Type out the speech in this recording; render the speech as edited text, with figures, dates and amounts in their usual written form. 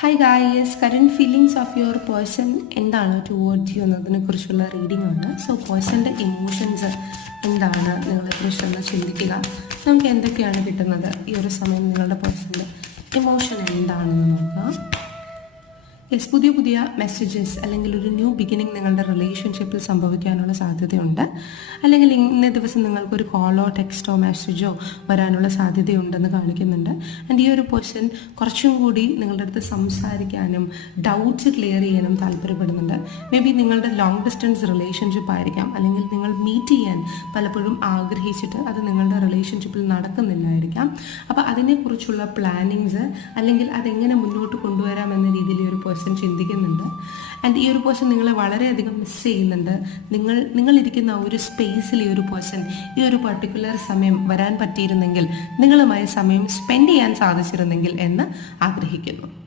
Hi guys, current feelings of your person എന്താണ് towards U എന്നതിനെ കുറിച്ചുള്ള റീഡിംഗ് ആണ്. സോ പേഴ്സൻ്റെ ഇമോഷൻസ് എന്താണ് നിങ്ങളെക്കുറിച്ചൊന്ന് ചിന്തിക്കുക. നമുക്ക് എന്തൊക്കെയാണ് കിട്ടുന്നത് ഈ ഒരു സമയം, നിങ്ങളുടെ പേഴ്സൻ്റെ ഇമോഷൻ എന്താണെന്ന് നോക്കാം. യെസ്, പുതിയ പുതിയ മെസ്സേജസ് അല്ലെങ്കിൽ ഒരു ന്യൂ ബിഗിനിങ് നിങ്ങളുടെ റിലേഷൻഷിപ്പിൽ സംഭവിക്കാനുള്ള സാധ്യതയുണ്ട്. അല്ലെങ്കിൽ ഇന്നേ ദിവസം നിങ്ങൾക്കൊരു കോളോ ടെക്സ്റ്റോ മെസ്സേജോ വരാനുള്ള സാധ്യതയുണ്ടെന്ന് കാണിക്കുന്നുണ്ട്. ആൻഡ് ഈ ഒരു പേഴ്സൺ കുറച്ചും കൂടി നിങ്ങളുടെ അടുത്ത് സംസാരിക്കാനും ഡൗട്ട്സ് ക്ലിയർ ചെയ്യാനും താല്പര്യപ്പെടുന്നുണ്ട്. മേ ബി നിങ്ങളുടെ ലോങ് ഡിസ്റ്റൻസ് റിലേഷൻഷിപ്പ് ആയിരിക്കാം, അല്ലെങ്കിൽ നിങ്ങൾ മീറ്റ് ചെയ്യാൻ പലപ്പോഴും ആഗ്രഹിച്ചിട്ട് അത് നിങ്ങളുടെ റിലേഷൻഷിപ്പിൽ നടക്കുന്നില്ലായിരിക്കാം. അപ്പോൾ അതിനെക്കുറിച്ചുള്ള പ്ലാനിങ്സ് അല്ലെങ്കിൽ അതെങ്ങനെ മുന്നോട്ട് കൊണ്ടുവരാം എന്ന രീതിയിൽ ഒരു പേഴ്സൺ ചിന്തിക്കുന്നുണ്ട്. ആൻഡ് ഈ ഒരു പേഴ്സൺ നിങ്ങളെ വളരെയധികം മിസ് ചെയ്യുന്നുണ്ട്. നിങ്ങളിരിക്കുന്ന ഒരു സ്പേസിൽ ഈ ഒരു പേഴ്സൺ ഈ ഒരു പർട്ടിക്കുലർ സമയം വരാൻ പറ്റിയിരുന്നെങ്കിൽ, നിങ്ങളുമായി സമയം സ്പെൻഡ് ചെയ്യാൻ സാധിച്ചിരുന്നെങ്കിൽ എന്ന് ആഗ്രഹിക്കുന്നു.